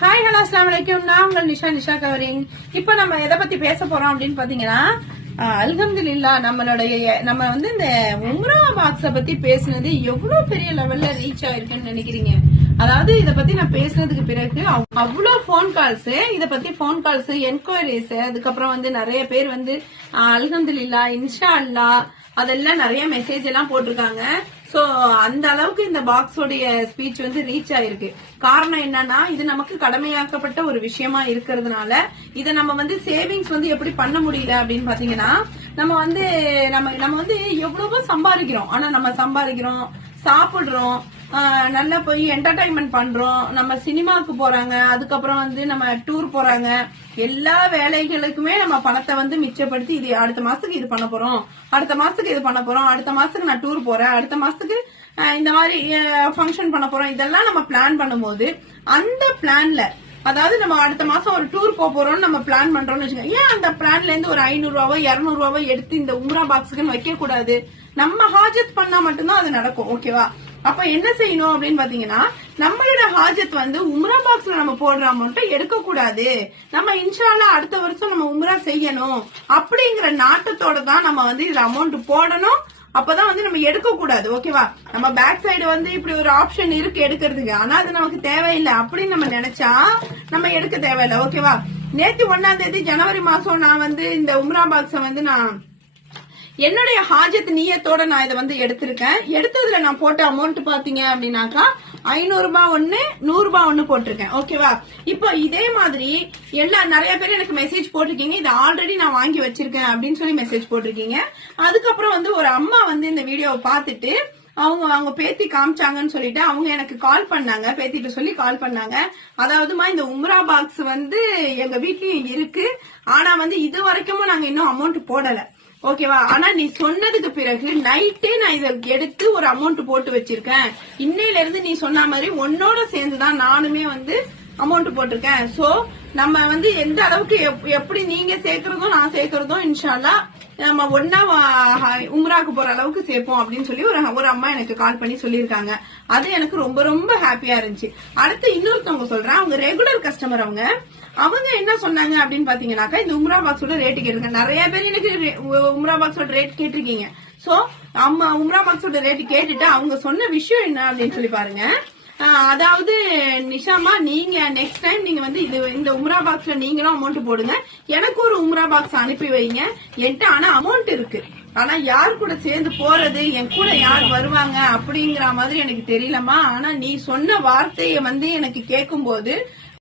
Hi hello அஸ்லாம் வலைக்கம் நான் உங்கள் நிஷா நிஷா கவரிங் இப்போ நம்ம எதை பத்தி பேச போறோம் அப்படின்னு பாத்தீங்கன்னா அல்ஹம்துலில்லா நம்மளுடைய நம்ம வந்து இந்த உம்ரா பாக்ஸ பத்தி பேசுனது எவ்வளவு பெரிய லெவல்ல ரீச் ஆயிருக்குன்னு நினைக்கிறீங்க? அதாவது இதை பத்தி நான் பேசுனதுக்கு பிறகு அவ்- ஃபோன் கால்ஸ் இதை பத்தி ஃபோன் கால்ஸ் என்கொயரிஸ் அதுக்கப்புறம் வந்து நிறைய பேர் வந்து அல்ஹம்துலில்லா இன்ஷா அல்லா அதெல்லாம் நிறைய மெசேஜ் எல்லாம் போட்டிருக்காங்க. சோ அந்த அளவுக்கு இந்த பாக்ஸோடைய ஸ்பீச் வந்து ரீச் ஆயிருக்கு. காரணம் என்னன்னா இது நமக்கு கடமையாக்கப்பட்ட ஒரு விஷயமா இருக்கிறதுனால இத நம்ம வந்து சேவிங்ஸ் வந்து எப்படி பண்ண முடியல அப்படின்னு பாத்தீங்கன்னா நம்ம வந்து நம்ம நம்ம வந்து எவ்வளவோ சம்பாதிக்கிறோம். ஆனா நம்ம சம்பாதிக்கிறோம் சாப்பிடுறோம் நல்லா போய் என்டர்டைன்மெண்ட் பண்றோம். நம்ம சினிமாவுக்கு போறாங்க. அதுக்கப்புறம் வந்து நம்ம டூர் போறாங்க. எல்லா வேலைகளுக்குமே நம்ம பணத்தை வந்து மிச்சப்படுத்தி இது அடுத்த மாசத்துக்கு இது பண்ண போறோம். அடுத்த மாசத்துக்கு இது பண்ண போறோம். அடுத்த மாசத்துக்கு நான் டூர் போறேன். அடுத்த மாசத்துக்கு இந்த மாதிரி ஃபங்க்ஷன் பண்ண போறோம். இதெல்லாம் நம்ம பிளான் பண்ணும்போது அந்த பிளான்ல அதாவது நம்ம அடுத்த மாசம் ஒரு டூர் போக போறோம்னு நம்ம பிளான் பண்றோம்னு வச்சுக்கோங்க. ஏன் அந்த பிளான்ல இருந்து ஒரு ஐநூறு ரூபாவோ இருநூறு ரூபாவோ எடுத்து இந்த உம்ரா பாக்ஸுக்குன்னு வைக்க கூடாது நம்ம ஹாஜத் பண்ணா மட்டும்தான் அது நடக்கும். ஓகேவா அப்ப என்ன செய்யணும் அப்படின்னு பாத்தீங்கன்னா நம்மளோட ஹாஜத் வந்து உம்ரா பாக்ஸ்ல நம்ம போடுற அமௌண்ட்டை எடுக்க கூடாது நம்ம இன்ஷால்லா அடுத்த வருஷம் நம்ம உம்ரா செய்யணும். அப்படிங்கிற நாட்டத்தோட தான் நம்ம வந்து இதுல அமௌண்ட் போடணும். அப்பதான் வந்து நம்ம எடுக்க கூடாது ஓகேவா நம்ம பேக் சைடு வந்து இப்படி ஒரு ஆப்ஷன் இருக்கு எடுக்கிறதுக்கு. ஆனா அது நமக்கு தேவையில்லை அப்படின்னு நம்ம நினைச்சா நம்ம எடுக்க தேவையில்லை ஓகேவா நேத்து ஒன்னாம் தேதி ஜனவரி மாசம் நான் வந்து இந்த உம்ரா பாக்ஸ வந்து நான் என்னுடைய ஹாஜத் நீயத்தோட நான் இதை வந்து எடுத்திருக்கேன். எடுத்ததுல நான் போட்ட அமௌண்ட் பாத்தீங்க அப்படின்னாக்கா ஐநூறு ரூபாய் ஒண்ணு நூறு ரூபாய் ஒண்ணு போட்டிருக்கேன். ஓகேவா இப்போ இதே மாதிரி எல்லா நிறைய பேர் எனக்கு மெசேஜ் போட்டிருக்கீங்க. இதை ஆல்ரெடி நான் வாங்கி வச்சிருக்கேன் அப்படின்னு சொல்லி மெசேஜ் போட்டிருக்கீங்க. அதுக்கப்புறம் வந்து ஒரு அம்மா வந்து இந்த வீடியோவை பார்த்துட்டு அவங்க அவங்க பேத்தி காமிச்சாங்கன்னு சொல்லிட்டு அவங்க எனக்கு கால் பண்ணாங்க. பேத்திட்டு சொல்லி கால் பண்ணாங்க. அதாவதுமா இந்த உம்ரா பாக்ஸ் வந்து எங்க வீட்லயும் இருக்கு. ஆனா வந்து இது வரைக்கும் நாங்க இன்னும் அமௌண்ட் போடல. ஓகேவா? ஆனா நீ சொன்னதுக்கு பிறகு நைட்டே நான் இதை எடுத்து ஒரு அமௌண்ட் போட்டு வச்சிருக்கேன். இன்னையில இருந்து நீ சொன்ன மாதிரி உன்னோட சேர்ந்துதான் நானுமே வந்து அமௌண்ட் போட்டிருக்கேன். சோ நம்ம வந்து எந்த அளவுக்கு எப்- எப்படி நீங்க சேர்க்கறதும் நான் சேர்க்கறதும் இன்ஷால்லா நம்ம ஒன்னா உம்ராக்கு போற அளவுக்கு சேர்ப்போம் அப்படின்னு சொல்லி ஒரு ஒரு அம்மா எனக்கு கால் பண்ணி சொல்லியிருக்காங்க. அது எனக்கு ரொம்ப ரொம்ப ஹாப்பியா இருந்துச்சு. அடுத்து இன்னொருத்தவங்க சொல்றேன். அவங்க ரெகுலர் கஸ்டமர் அவங்க. அவங்க என்ன சொன்னாங்க அப்படின்னு பாத்தீங்கன்னாக்கா இந்த உம்ரா பாக்ஸோட ரேட்டு கேட்டிருக்காங்க. நிறைய பேர் எனக்கு உ- உம்ரா பாக்ஸோட ரேட் கேட்டிருக்கீங்க. சோ அம்மா உம்ரா பாக்ஸோட ரேட்டு கேட்டுட்டு அவங்க சொன்ன விஷயம் என்ன அப்படின்னு சொல்லி பாருங்க. அதாவது நிஷாமா நீங்க நெக்ஸ்ட் டைம் நீங்க வந்து இது இந்த உம்ரா பாக்ஸ்ல நீங்களும் அமௌண்ட் போடுங்க. எனக்கு ஒரு உம்ரா பாக்ஸ் அனுப்பி வைங்க. என்கிட்ட ஆனா அமௌண்ட் இருக்கு. ஆனா யார் கூட சேர்ந்து போறது என் கூட யார் வருவாங்க அப்படிங்கிற மாதிரி எனக்கு தெரியலமா ஆனா நீ சொன்ன வார்த்தையை வந்து எனக்கு கேட்கும்போது